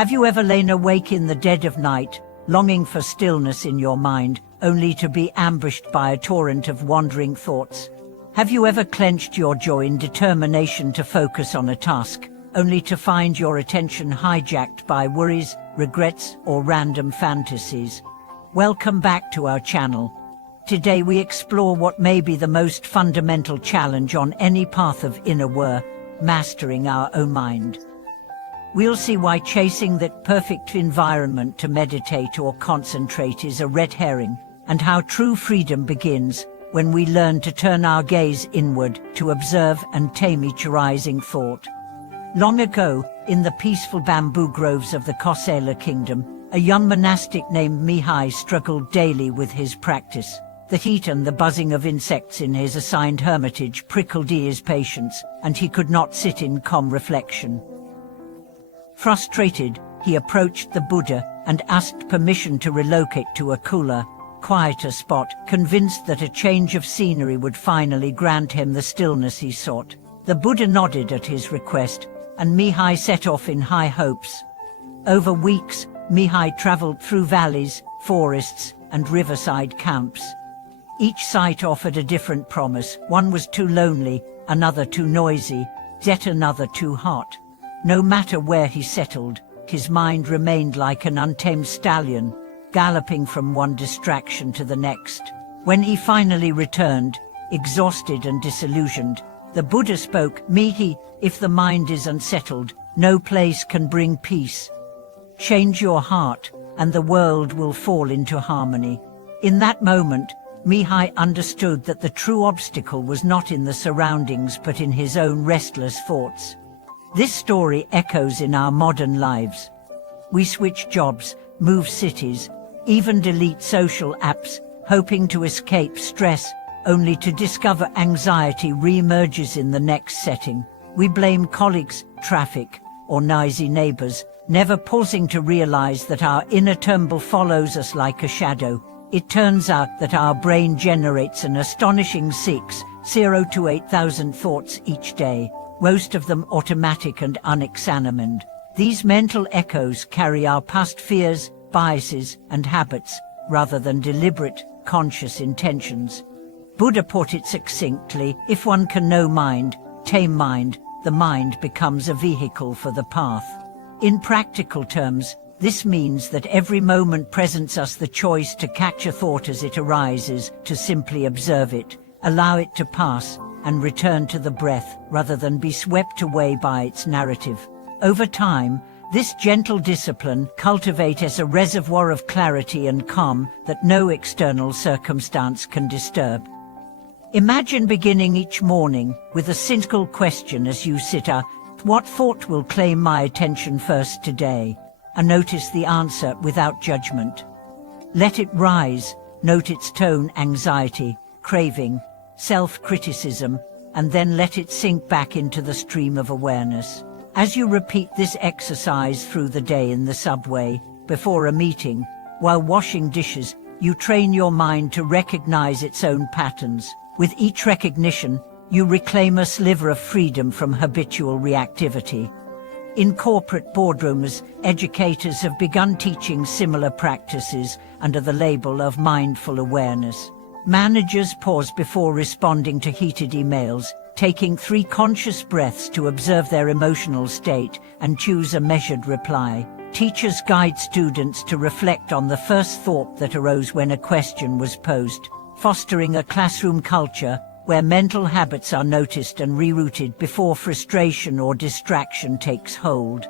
Have you ever lain awake in the dead of night, longing for stillness in your mind, only to be ambushed by a torrent of wandering thoughts? Have you ever clenched your jaw in determination to focus on a task, only to find your attention hijacked by worries, regrets, or random fantasies? Welcome back to our channel. Today we explore what may be the most fundamental challenge on any path of inner work, mastering our own mind. We'll see why chasing that perfect environment to meditate or concentrate is a red herring, and how true freedom begins when we learn to turn our gaze inward to observe and tame each rising thought. Long ago, in the peaceful bamboo groves of the Kosala kingdom, a young monastic named Mihai struggled daily with his practice. The heat and the buzzing of insects in his assigned hermitage prickled his patience, and he could not sit in calm reflection. Frustrated, he approached the Buddha and asked permission to relocate to a cooler, quieter spot, convinced that a change of scenery would finally grant him the stillness he sought. The Buddha nodded at his request, and Mihai set off in high hopes. Over weeks, Mihai traveled through valleys, forests, and riverside camps. Each site offered a different promise. One was too lonely, another too noisy, yet another too hot. No matter where he settled, his mind remained like an untamed stallion, galloping from one distraction to the next. When he finally returned, exhausted and disillusioned, the Buddha spoke, "Mihi, if the mind is unsettled, no place can bring peace. Change your heart, and the world will fall into harmony." In that moment, Mihai understood that the true obstacle was not in the surroundings but in his own restless thoughts. This story echoes in our modern lives. We switch jobs, move cities, even delete social apps, hoping to escape stress, only to discover anxiety re-emerges in the next setting. We blame colleagues, traffic, or noisy neighbors, never pausing to realize that our inner turmoil follows us like a shadow. It turns out that our brain generates an astonishing 6,000 to 8,000 thoughts each day, most of them automatic and unexamined. These mental echoes carry our past fears, biases, and habits, rather than deliberate, conscious intentions. Buddha put it succinctly, if one can know mind, tame mind, the mind becomes a vehicle for the path. In practical terms, this means that every moment presents us the choice to catch a thought as it arises, to simply observe it, allow it to pass, and return to the breath, rather than be swept away by its narrative. Over time, this gentle discipline cultivates a reservoir of clarity and calm that no external circumstance can disturb. Imagine beginning each morning with a single question as you sit up: what thought will claim my attention first today? And notice the answer without judgment. Let it rise, note its tone, anxiety, craving, self-criticism, and then let it sink back into the stream of awareness. As you repeat this exercise through the day, in the subway, before a meeting, while washing dishes, you train your mind to recognize its own patterns. With each recognition, you reclaim a sliver of freedom from habitual reactivity. In corporate boardrooms, educators have begun teaching similar practices under the label of mindful awareness. Managers pause before responding to heated emails, taking 3 conscious breaths to observe their emotional state and choose a measured reply. Teachers guide students to reflect on the first thought that arose when a question was posed, fostering a classroom culture where mental habits are noticed and rerouted before frustration or distraction takes hold.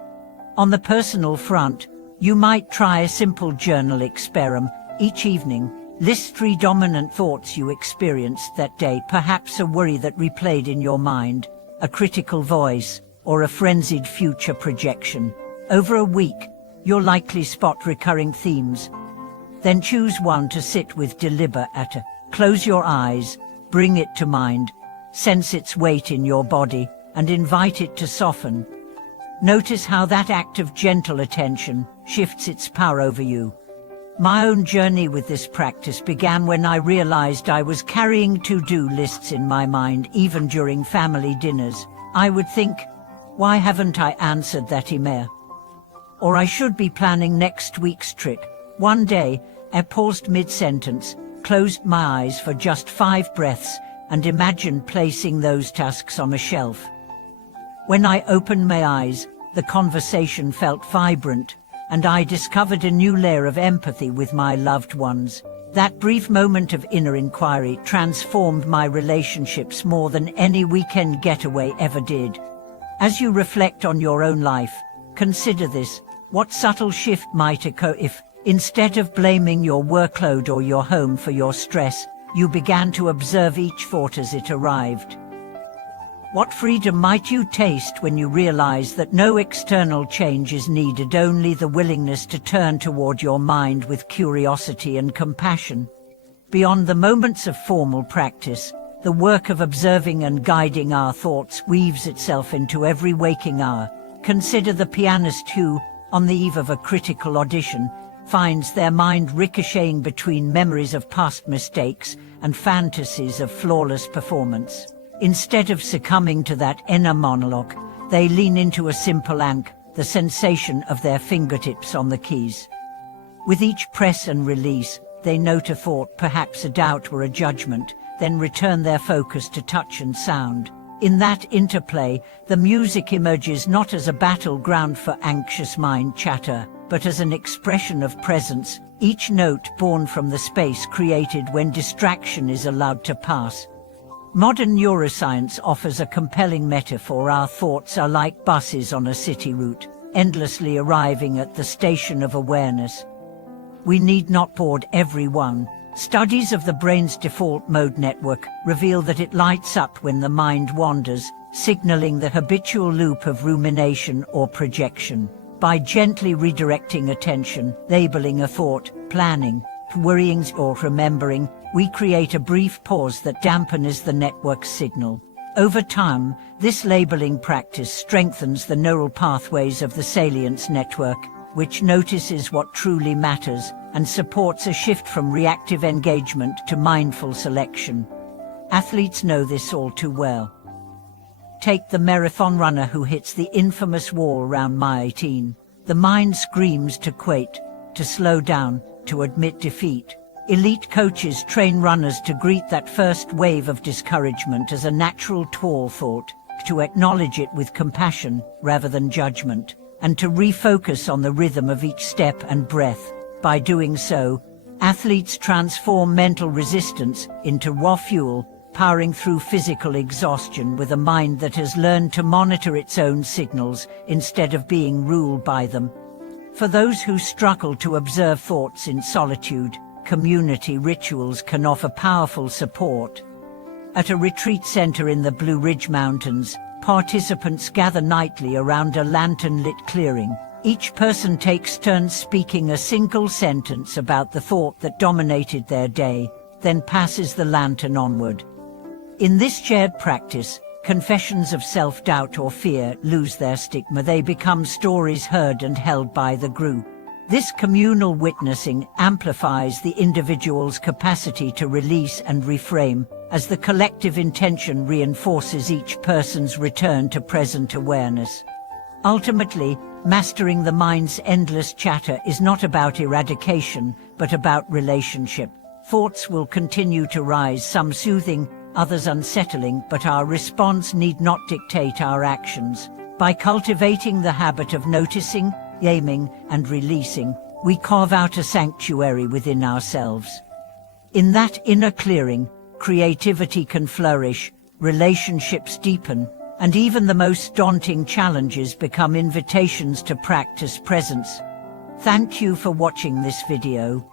On the personal front, you might try a simple journal experiment. Each evening, list 3 dominant thoughts you experienced that day, perhaps a worry that replayed in your mind, a critical voice, or a frenzied future projection. Over a week, you'll likely spot recurring themes. Then choose one to sit with deliberately. Close your eyes, bring it to mind, sense its weight in your body, and invite it to soften. Notice how that act of gentle attention shifts its power over you. My own journey with this practice began when I realized I was carrying to-do lists in my mind even during family dinners. I would think, why haven't I answered that email? Or I should be planning next week's trick. One day, I paused mid-sentence, closed my eyes for just 5 breaths, and imagined placing those tasks on a shelf. When I opened my eyes, the conversation felt vibrant, and I discovered a new layer of empathy with my loved ones. That brief moment of inner inquiry transformed my relationships more than any weekend getaway ever did. As you reflect on your own life, consider this: what subtle shift might occur if, instead of blaming your workload or your home for your stress, you began to observe each thought as it arrived? What freedom might you taste when you realize that no external change is needed, only the willingness to turn toward your mind with curiosity and compassion? Beyond the moments of formal practice, the work of observing and guiding our thoughts weaves itself into every waking hour. Consider the pianist who, on the eve of a critical audition, finds their mind ricocheting between memories of past mistakes and fantasies of flawless performance. Instead of succumbing to that inner monologue, they lean into a simple anchor, the sensation of their fingertips on the keys. With each press and release, they note a thought, perhaps a doubt or a judgment, then return their focus to touch and sound. In that interplay, the music emerges not as a battleground for anxious mind chatter, but as an expression of presence, each note born from the space created when distraction is allowed to pass. Modern neuroscience offers a compelling metaphor. Our thoughts are like buses on a city route, endlessly arriving at the station of awareness. We need not board every one. Studies of the brain's default mode network reveal that it lights up when the mind wanders, signaling the habitual loop of rumination or projection. By gently redirecting attention, labeling a thought, planning, worrying or remembering, we create a brief pause that dampens the network's signal. Over time, this labeling practice strengthens the neural pathways of the salience network, which notices what truly matters and supports a shift from reactive engagement to mindful selection. Athletes know this all too well. Take the marathon runner who hits the infamous wall around mile 18. The mind screams to quit, to slow down, to admit defeat. Elite coaches train runners to greet that first wave of discouragement as a natural thought, to acknowledge it with compassion rather than judgment, and to refocus on the rhythm of each step and breath. By doing so, athletes transform mental resistance into raw fuel, powering through physical exhaustion with a mind that has learned to monitor its own signals instead of being ruled by them. For those who struggle to observe thoughts in solitude, community rituals can offer powerful support. At a retreat center in the Blue Ridge Mountains, participants gather nightly around a lantern-lit clearing. Each person takes turns speaking a single sentence about the thought that dominated their day, then passes the lantern onward. In this shared practice, confessions of self-doubt or fear lose their stigma. They become stories heard and held by the group. This communal witnessing amplifies the individual's capacity to release and reframe, as the collective intention reinforces each person's return to present awareness. Ultimately, mastering the mind's endless chatter is not about eradication, but about relationship. Thoughts will continue to rise, some soothing, others unsettling, but our response need not dictate our actions. By cultivating the habit of noticing, aiming, and releasing, we carve out a sanctuary within ourselves. In that inner clearing, creativity can flourish, relationships deepen, and even the most daunting challenges become invitations to practice presence. Thank you for watching this video.